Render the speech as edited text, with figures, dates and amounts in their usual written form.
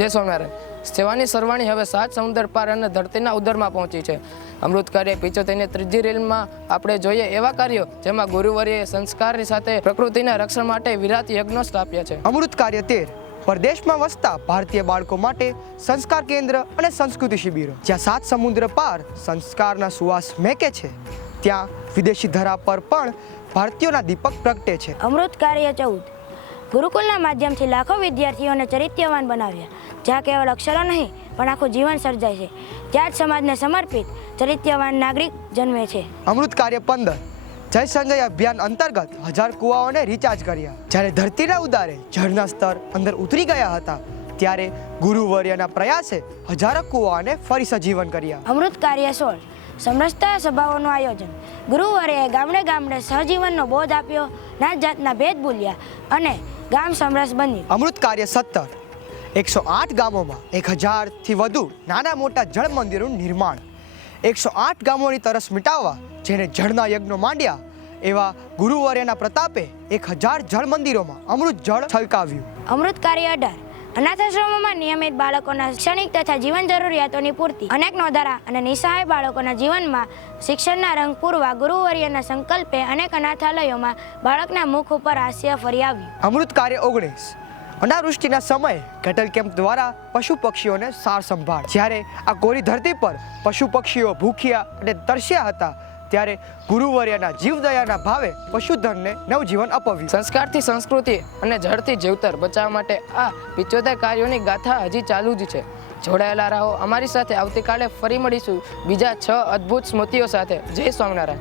જય સ્વામિનારાયણ। સેવાની સરવાણી હવે 7 સમુદ્ર પાર અને ધરતીના ઉદરમાં પહોંચી છે। અમૃત કાર્ય 75ની ત્રીજી રીલમાં આપણે જોઈએ એવા કાર્યો જેમાં ગુરુવર્યે સંસ્કારની સાથે પ્રકૃતિના રક્ષણ માટે વિરાટ યજ્ઞો સ્થાપ્યા છે। અમૃત કાર્ય 13 પરદેશમાં વસતા ભારતીય બાળકો માટે સંસ્કાર કેન્દ્ર અને સંસ્કૃતિ શિબિરો, જ્યાં 7 સમુદ્ર પાર સંસ્કારના સુવાસ મહેકે છે, ત્યાં વિદેશી ધરા પર પણ ભારતીયોના દીપક પ્રગટે છે। અમૃત કાર્ય 14 ગુરુકુલના માધ્યમથી લાખો વિદ્યાર્થીઓને ચરિત્રવાન બનાવ્યા, જ્યાં કેવળ અક્ષરો નહીં પણ આખું જીવન સર્જાય છે, ત્યાં જ સમાજને સમર્પિત ચરિત્રવાન નાગરિક જન્મે છે। અમૃત કાર્ય 15 જય સંજય અભિયાન અંતર્ગત 1000 કુવાઓને રિચાર્જ કર્યા। જ્યારે ધરતીના ઉદારે જળના સ્તર અંદર ઉતરી ગયા હતા, ત્યારે ગુરુવર્યના પ્રયાસે હજારો કુવાઓને ફરી સજીવન કર્યા। અમૃત કાર્ય 16 સમરસતા સભાઓનું આયોજન ગુરુવર્યે ગામડે ગામડે સહજીવનનો બોધ આપ્યો, નાત જાતના ભેદ ભૂલ્યા અને ગામ સમરસ બન્યું। અમૃત કાર્ય 17 108 ગામોમાં 1000થી વધુ નાના મોટા જળ મંદિરોનું નિર્માણ। 108 ગામોની તરસ મિટાવવા જેને જળના યજ્ઞો માંડ્યા, એવા ગુરુવર્યના પ્રતાપે 1000 જળ મંદિરોમાં અમૃત જળ છલકાવ્યું। અમૃત કાર્ય 18 અનાથાશ્રમોમાં નિયમિત બાળકોના શૈક્ષણિક તથા જીવન જરૂરિયાતોની પૂર્તિ, અનેક નોંધારા અને નિસહાય બાળકોના જીવનમાં શિક્ષણના રંગ પૂરવા ગુરુવર્યના સંકલ્પે અનેક અનાથાલયોમાં બાળકના મુખ ઉપર હાસ્ય ફરી આવ્યું। અમૃત કાર્ય 19 અનાવૃષ્ટિના સમયે કેટલ કેમ્પ દ્વારા પશુ પક્ષીઓને સાર સંભાળ। જ્યારે આ કોરી ધરતી પર પશુ પક્ષીઓ ભૂખ્યા અને તરસ્યા હતા, ત્યારે ગુરુવર્યના જીવદયાના ભાવે પશુધનને નવજીવન અપાવ્યું। સંસ્કારથી સંસ્કૃતિ અને જળથી જીવતર બચાવવા માટે આ 75 કાર્યોની ગાથા હજી ચાલુ જ છે। જોડાયેલા રહો અમારી સાથે। આવતીકાલે ફરી મળીશું બીજા 6 અદ્ભુત સ્મૃતિઓ સાથે। જય સ્વામિનારાયણ।